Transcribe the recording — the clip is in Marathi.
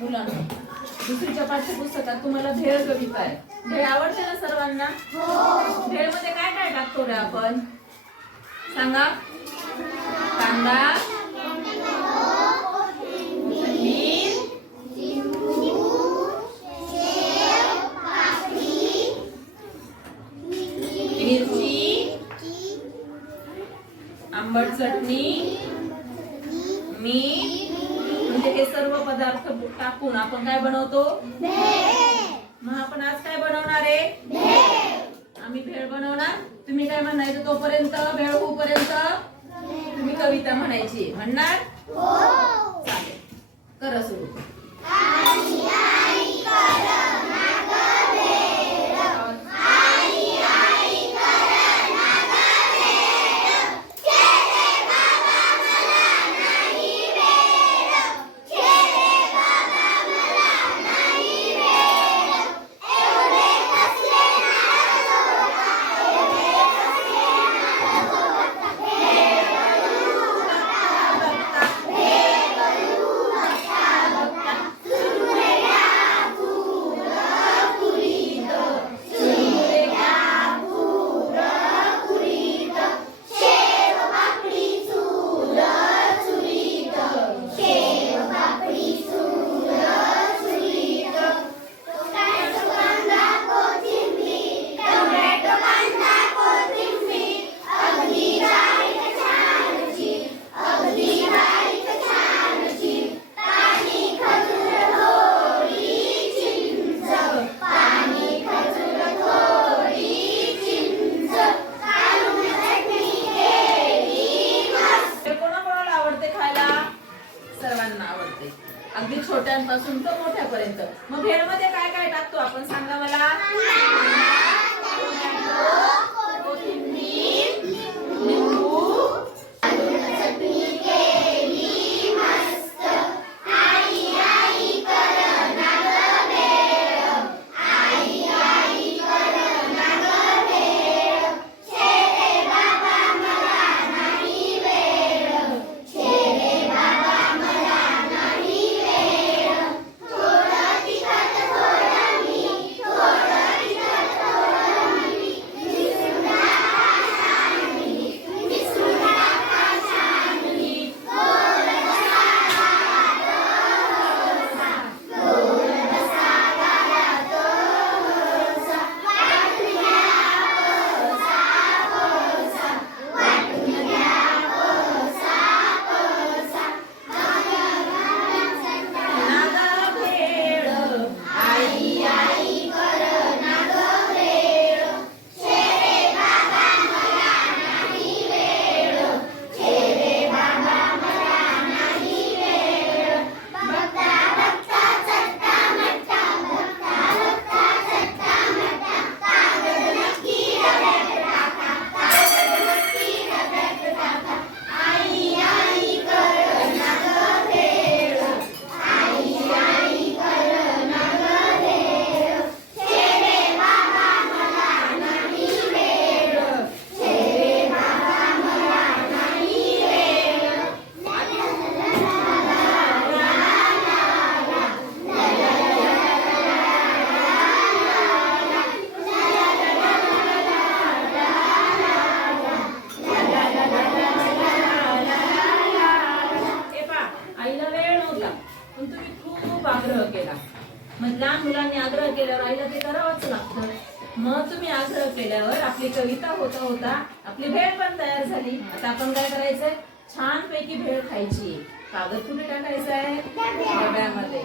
मुलांना, दुसरीच्या पाठ्यपुस्तकात तुम्हाला भेळ कविता आहे. भेळ आवडते ना सर्वांना? भेळ मध्ये काय काय टाकतो रे आपण? सांगा. कांदा, मिरची, आंबट चटणी, मीठ, म्हणजे हे सर्व पदार्थ टाकून आपण काय बनवतो? मग आपण आज काय बनवणार आहे? आम्ही भेळ बनवणार. तुम्ही काय म्हणायचं तोपर्यंत? भेळ होईपर्यंत तुम्ही कविता म्हणायची. म्हणणार? चालेल, करा सुरू. सर्वांना आवडते, अगदी छोट्यांपासून तर मोठ्यापर्यंत. मग भेळ मध्ये काय काय टाकतो आपण? सांगा मला. कोथिंबीर, लिंबू, आग्रह केला. मग लहान मुलांनी आग्रह केल्यावर आईला ते करावंच लागतं. मग तुम्ही आग्रह केल्यावर आपली कविता होता होता आपली भेळ पण तयार झाली. आता आपण काय करायचंय? छान पैकी भेळ खायची. कागद कुठे टाकायचा आहे? डब्यामध्ये.